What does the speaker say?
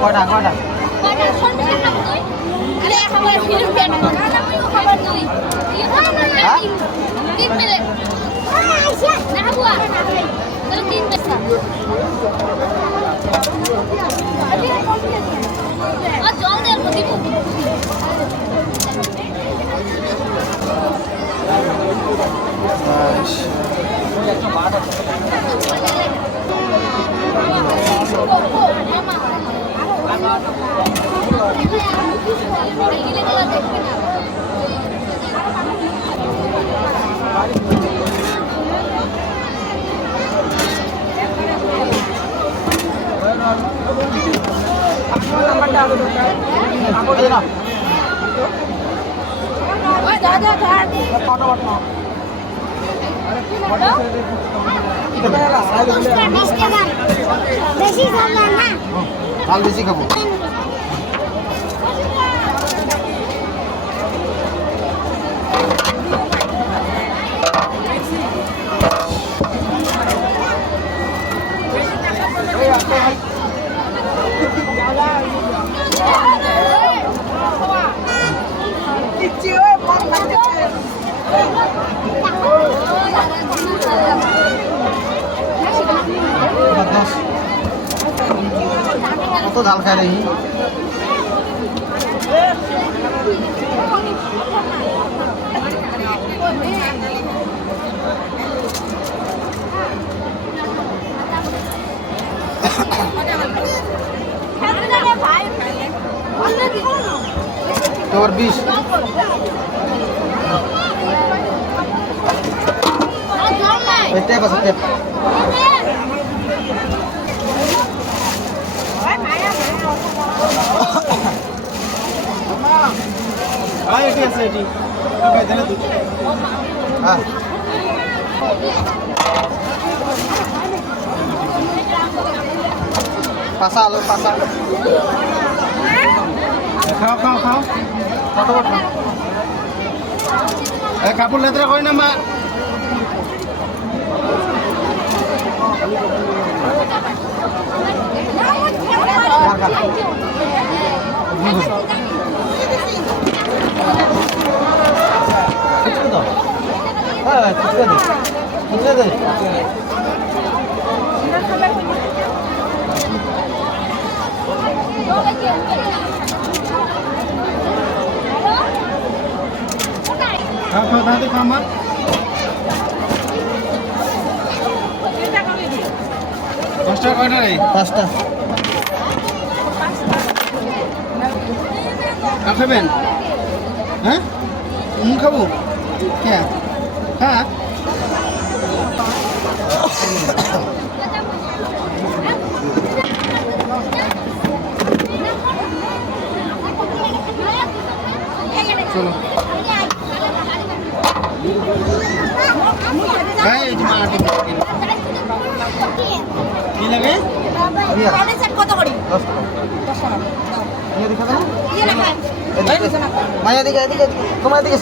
কয়টা কয়টা ঝাল বেশি খাবো কত ঝাল খায় রে তোর 20 এটাই বাস টেপ হ্যাঁ এটি আছে এটি হ্যাঁ পাসা আলু পাসা খাও খাও খাও কত কত কাপড় লেতরা কই না মা খামার পাঁচটা কয়টা রে পাঁচটা খাবেন হ্যাঁ খাবো হ্যাঁ হ্যাঁ চলো কি লাগে কত করি 10 টাকা মায়া দিকে এদিকে তোমার দিকে